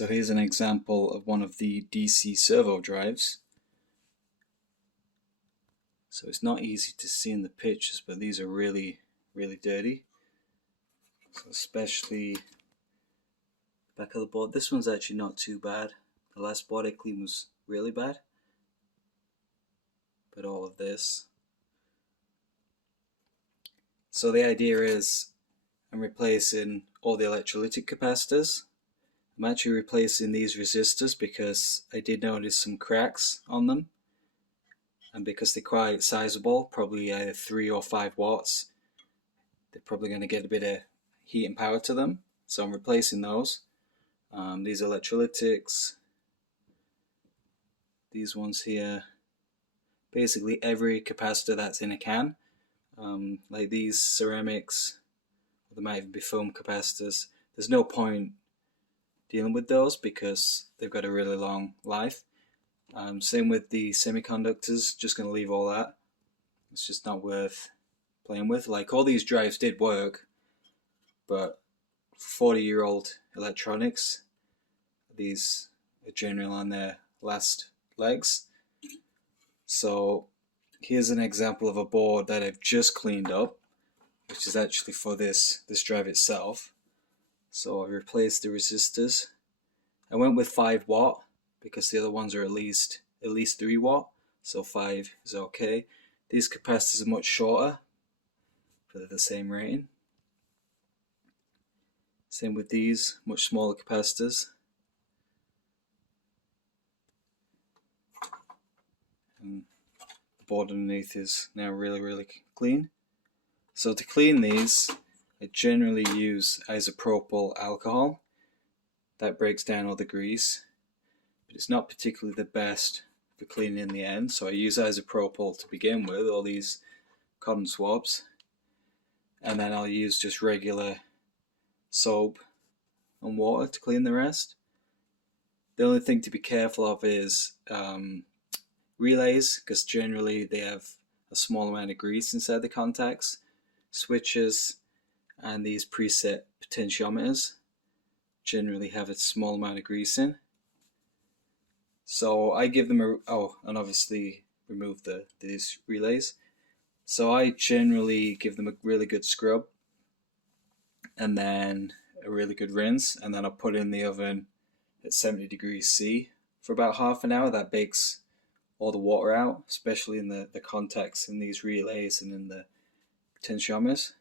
So here's an example of one of the DC servo drives. So it's not easy to see in the pictures, but these are really dirty. So especially the back of the board. This one's actually not too bad. The last board I cleaned was really bad. But all of this. So the idea is I'm replacing all the electrolytic capacitors. I'm actually replacing these resistors because I did notice some cracks on them, and because they're quite sizable, probably either 3 or 5 watts, they're probably going to get a bit of heat and power to them, so I'm replacing those. These electrolytics, these ones here, basically every capacitor that's in a can, like these ceramics, there might even be foam capacitors. There's no point dealing with those because they've got a really long life. Same with the semiconductors, just going to leave all that. It's just not worth playing with. Like, all these drives did work, but 40-year-old electronics, these are generally on their last legs. So here's an example of a board that I've just cleaned up, which is actually for this drive itself. So I replaced the resistors. I went with 5 watt because the other ones are at least 3 watt, so 5 is okay. These capacitors are much shorter for the same rating. Same with these, much smaller capacitors. And the board underneath is now really clean. So to clean these, I generally use isopropyl alcohol. That breaks down all the grease, but it's not particularly the best for cleaning in the end. So I use isopropyl to begin with, all these cotton swabs, and then I'll use just regular soap and water to clean the rest. The only thing to be careful of is relays, because generally they have a small amount of grease inside the contacts. Switches and these preset potentiometers generally have a small amount of grease in. So I give them and obviously remove these relays. So I generally give them a really good scrub and then a really good rinse, and then I'll put it in the oven at 70 degrees C for about half an hour. That bakes all the water out, especially in the contacts in these relays and in the potentiometers.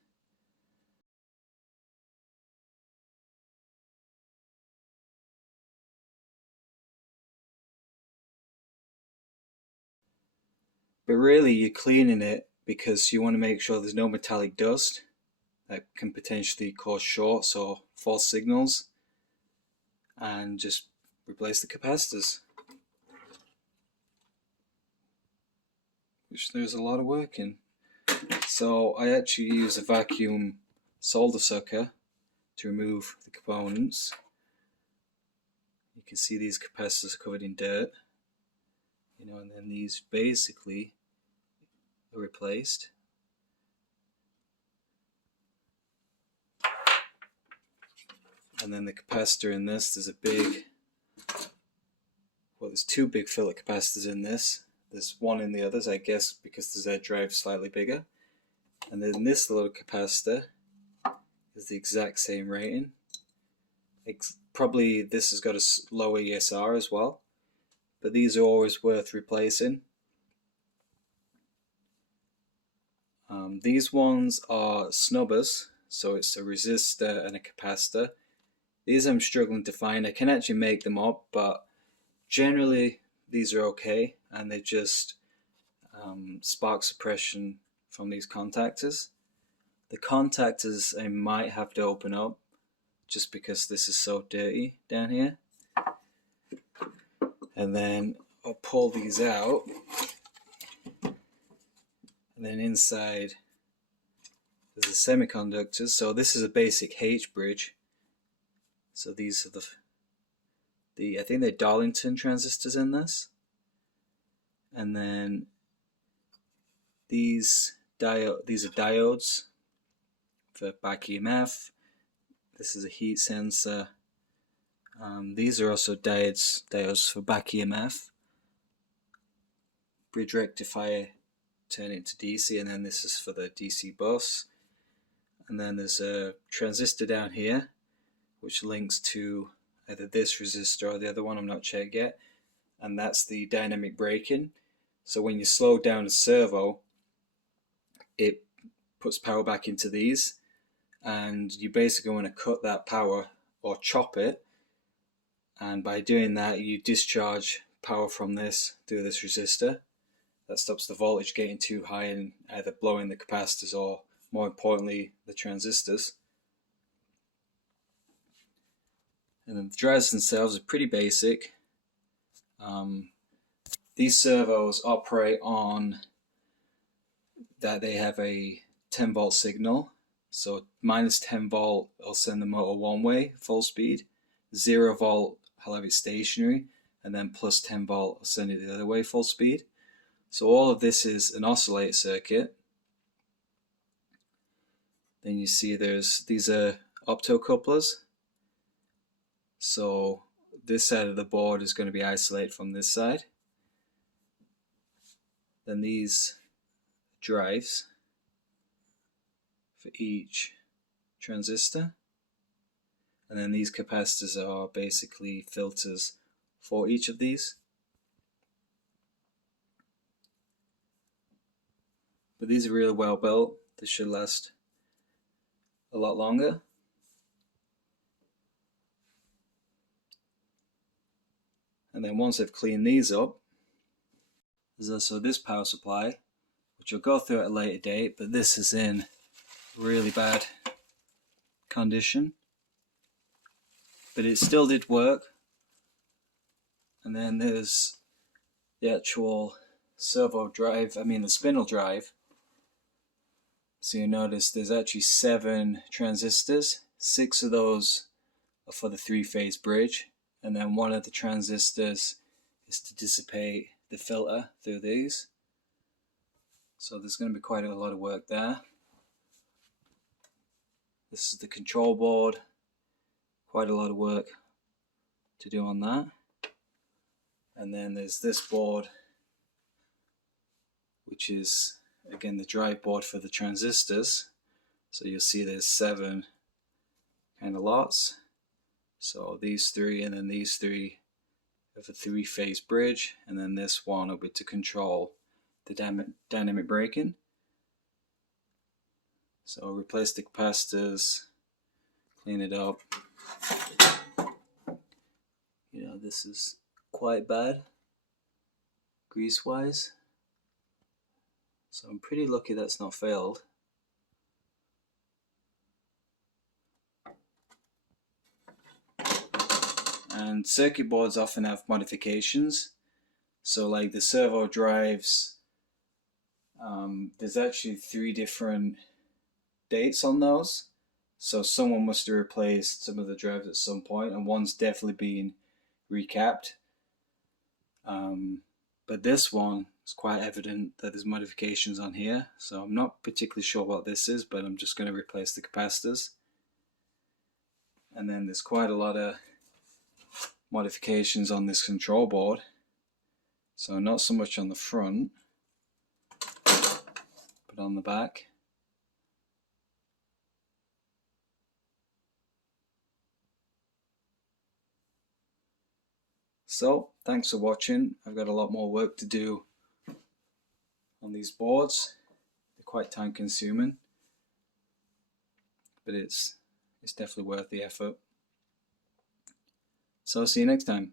But really you're cleaning it because you want to make sure there's no metallic dust that can potentially cause shorts or false signals, and just replace the capacitors, which there's a lot of work in. So I actually use a vacuum solder sucker to remove the components. You can see these capacitors are covered in dirt, and then these basically are replaced. And then the capacitor in this, there's two big fillet capacitors in this. There's one in the others, I guess, because the Z drive is slightly bigger. And then this little capacitor is the exact same rating. Probably this has got a lower ESR as well, but these are always worth replacing. These ones are snubbers, so it's a resistor and a capacitor. These I'm struggling to find. I can actually make them up, but generally these are okay, and they just spark suppression from these contactors. The contactors I might have to open up just because this is so dirty down here. And then I'll pull these out, and then inside there's the semiconductors. So this is a basic H bridge. So these are I think they're Darlington transistors in this. And then these are diodes for back EMF. This is a heat sensor. These are also diodes for back EMF. Bridge rectifier, turn it to DC, and then this is for the DC bus. And then there's a transistor down here which links to either this resistor or the other one, I'm not checked yet, and that's the dynamic braking. So when you slow down a servo, it puts power back into these, and you basically want to cut that power or chop it, and by doing that you discharge power from this through this resistor. That stops the voltage getting too high and either blowing the capacitors or, more importantly, the transistors. And then the drivers themselves are pretty basic. These servos operate on that they have a 10 volt signal. So minus 10 volt will send the motor one way, full speed. 0 volt I'll have it stationary, and then plus 10 volt will send it the other way, full speed. So all of this is an oscillator circuit. Then you see these are optocouplers. So this side of the board is going to be isolated from this side. Then these drives for each transistor. And then these capacitors are basically filters for each of these. But these are really well built. This should last a lot longer. And then once I've cleaned these up, there's also this power supply, which I'll go through at a later date, but this is in really bad condition. But it still did work. And then there's the actual servo drive, the spindle drive. So you notice there's actually 7 transistors. 6 of those are for the 3-phase bridge, and then one of the transistors is to dissipate the filter through these. So there's going to be quite a lot of work there. This is the control board. Quite a lot of work to do on that. And then there's this board, which is again the drive board for the transistors. So you'll see there's 7 kind of lots. So these 3 and then these 3 of a 3-phase bridge, and then this one will be to control the dynamic braking. So replace the capacitors, clean it up. This is quite bad grease wise, so I'm pretty lucky that's not failed. And circuit boards often have modifications. So like the servo drives, there's actually 3 different dates on those. So someone must have replaced some of the drives at some point, and one's definitely been recapped. But this one, it's quite evident that there's modifications on here. So I'm not particularly sure what this is, but I'm just going to replace the capacitors. And then there's quite a lot of modifications on this control board. So not so much on the front, but on the back. So thanks for watching. I've got a lot more work to do on these boards. They're quite time consuming, but it's definitely worth the effort. So see you next time.